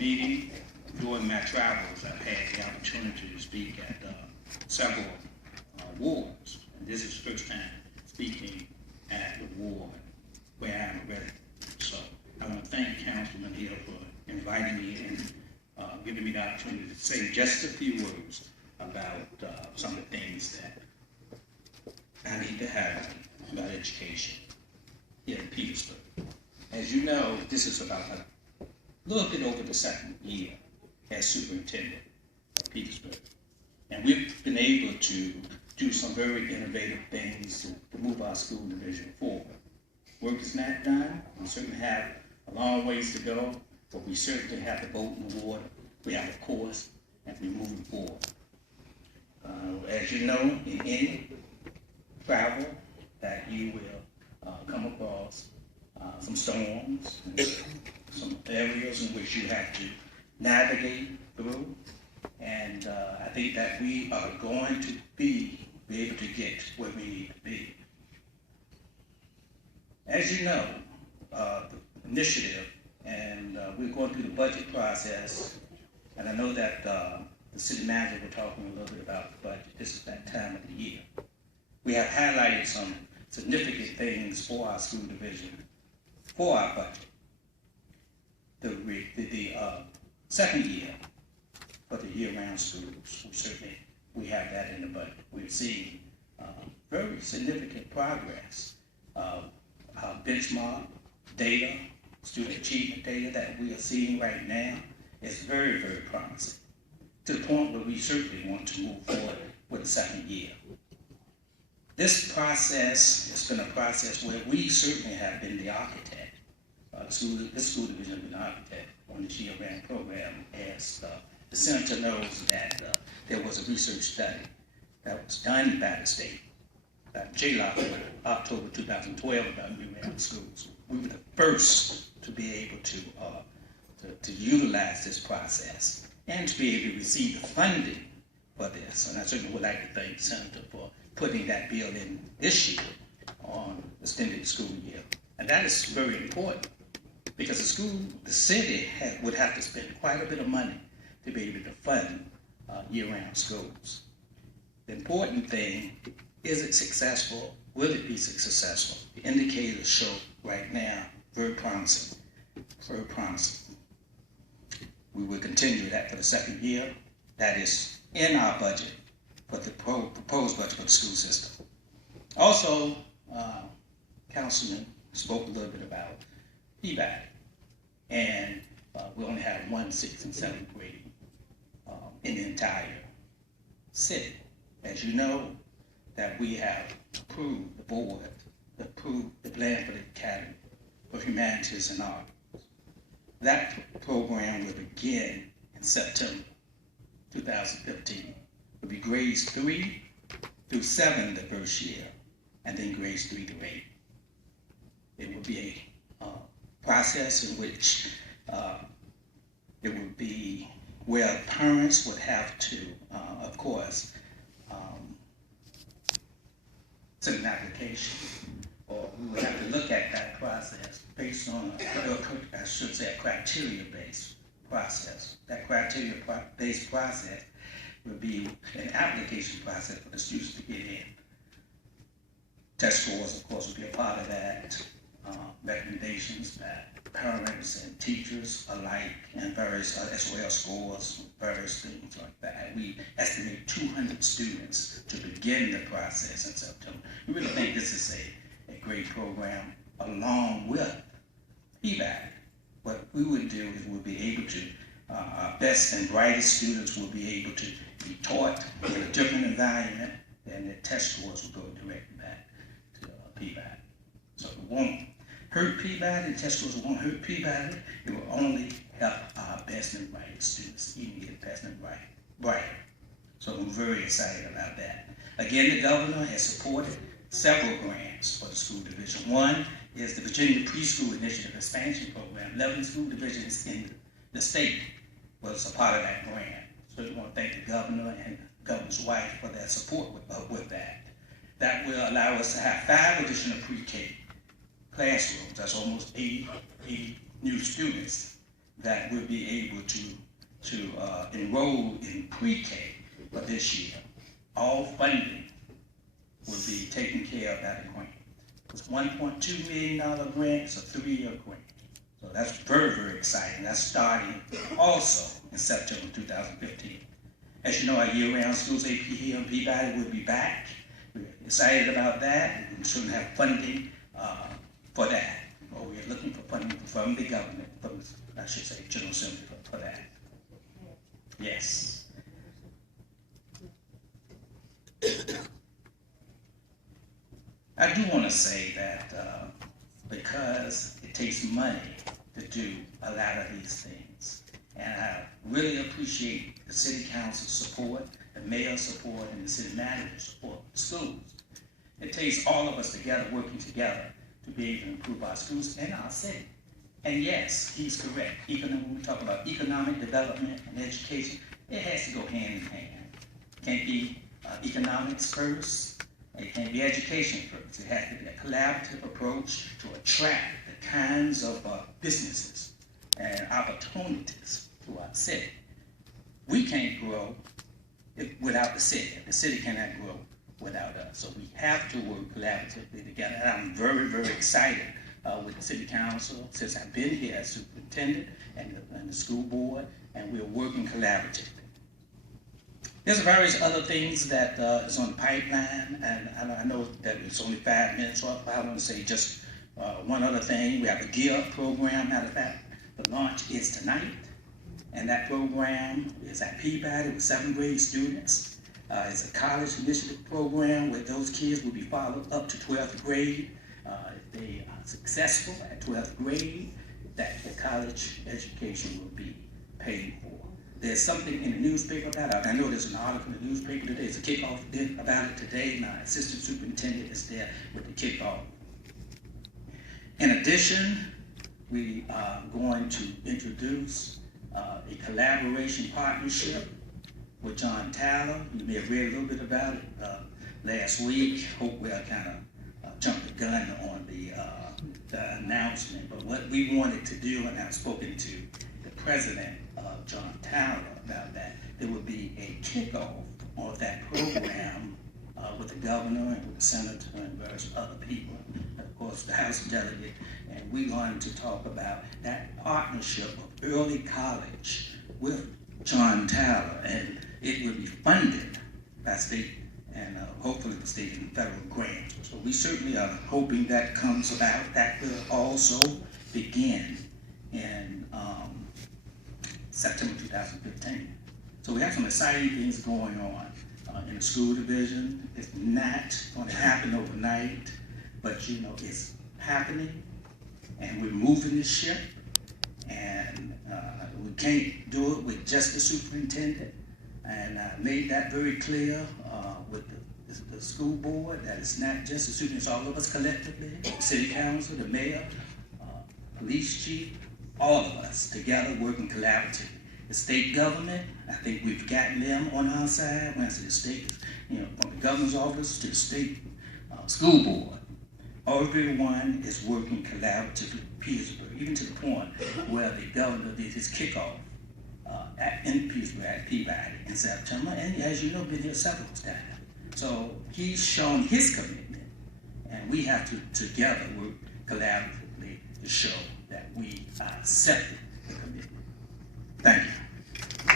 meeting. During my travels, I've had the opportunity to speak at several wards. And this is the first time speaking at the ward where I'm a resident. So I want to thank Councilman here for inviting me and giving me the opportunity to say just a few words about some of the things that I need to have about education here in Petersburg. As you know, this is about a little bit over the second year as superintendent of Petersburg. And we've been able to do some very innovative things to move our school division forward. Work is not done. We certainly have a long ways to go, but we certainly have the boat in the water. We have a course, and we're moving forward. As you know, in any travel that you will come across some storms, and some areas in which you have to navigate through. And I think that we are going to be able to get where we need to be. As you know, the initiative, and we're going through the budget process, and I know that the city manager was talking a little bit about the budget. This is that time of the year. We have highlighted some significant things for our school division, for our budget. The second year for the year-round schools, we have that in the budget. We've seen very significant progress. Our benchmark data, student achievement data that we are seeing right now is very, very promising, to the point where we certainly want to move forward with the second year. This process has been a process where we certainly have been the architect. This school division has been the architect on this year-round program, as the senator knows that there was a research study that was done by the state, JLOC, in October 2012 about year-round schools. We were the first to be able to utilize this process and to be able to receive the funding for this. And I certainly would like to thank the senator for putting that bill in this year on the extended school year. And that is very important, because the city would have to spend quite a bit of money to be able to fund year-round schools. The important thing, is it successful? Will it be successful? The indicators show right now very promising, very promising. We will continue that for the second year. That is in our budget for the proposed budget for the school system. Also, Councilman spoke a little bit about PBAC, and we only have 1, 6th, and 7th grade in the entire city. As you know, that we have approved, the board approved the plan for the Academy for Humanities and Art. That program will begin in September 2015. It will be grades 3 through 7 the first year, and then grades 3 to 8. It will be a process in which it would be where parents would have to, of course, send an application, or we would have to look at that process based on, I should say, a criteria-based process. That criteria-based process would be an application process for the students to get in. Test scores, of course, would be a part of that. Recommendations by parents and teachers alike, and various SOL scores, various things like that. We estimate 200 students to begin the process in September. We really think this is a great program, along with PBAC. What we would do is we'll be able to, our best and brightest students will be able to be taught in a different environment, and their test scores will go directly back to PBAC. So it won't hurt PBAC, the test scores won't hurt PBAC. It will only help our best and brightest students even get best and brighter. So I'm very excited about that. Again, the governor has supported several grants for the school division. One is the Virginia Preschool Initiative Expansion Program. 11 school divisions in the state was a part of that grant. So I want to thank the governor and the governor's wife for their support with that. That will allow us to have 5 additional pre-K classrooms. That's almost 80 new students that we'll be able to enroll in pre-K for this year. All funding will be taken care of that grant. It's $1.2 million grant, it's a 3-year grant. So that's very, very exciting. That's starting also in September 2015. As you know, our year-round schools, AP here and Peabody, will be back. We're excited about that. We shouldn't have funding for that. Or we're looking for funding from the government, from, I should say, General Assembly for that. Yes. I do want to say that because it takes money to do a lot of these things, and I really appreciate the City Council support, the mayor's support, and the city manager's support for schools. It takes all of us together, working together, to be able to improve our schools and our city. And yes, he's correct. When we talk about economic development and education, it has to go hand in hand. It can't be economics first. It can't be education first. It has to be a collaborative approach to attract the kinds of businesses and opportunities to our city. We can't grow without the city. The city cannot grow without us. So we have to work collaboratively together. And I'm very, very excited with the City Council since I've been here as superintendent and the school board, and we're working collaboratively. There's various other things that is on the pipeline, and I know that it's only 5 minutes, so I want to say just one other thing. We have a Gear Up program. Matter of fact, the launch is tonight, and that program is at Peabody with 7th grade students. It's a college initiative program where those kids will be followed up to 12th grade. If they are successful at 12th grade, that the college education will be paid for. There's something in the newspaper about it. I know there's an article in the newspaper today. It's a kickoff about it today. My assistant superintendent is there with the kickoff. In addition, we are going to introduce a collaboration partnership with John Tyler. You may have read a little bit about it last week. Hopefully I kind of jumped the gun on the announcement. But what we wanted to do, and I've spoken to the president of John Tyler about that, there would be a kickoff of that program with the governor and with the senator and various other people, and of course the House delegate, and we wanted to talk about that partnership of early college with John Tyler, and it will be funded by state and hopefully the state and federal grants. So we certainly are hoping that comes about. That will also begin in September 2015. So we have some exciting things going on in the school division. It's not going to happen overnight, but you know, it's happening, and we're moving the ship, and we can't do it with just the superintendent. And I made that very clear with the school board, that it's not just the students, all of us collectively, the city council, the mayor, police chief, all of us together working collaboratively. The state government, I think we've gotten them on our side. When I say the state, you know, from the governor's office to the state school board, everyone is working collaboratively with Petersburg, even to the point where the governor did his kickoff in Petersburg at Peabody in September, and as you know, been here several times. So he's shown his commitment, and we have to together work collaboratively to show that we are accepted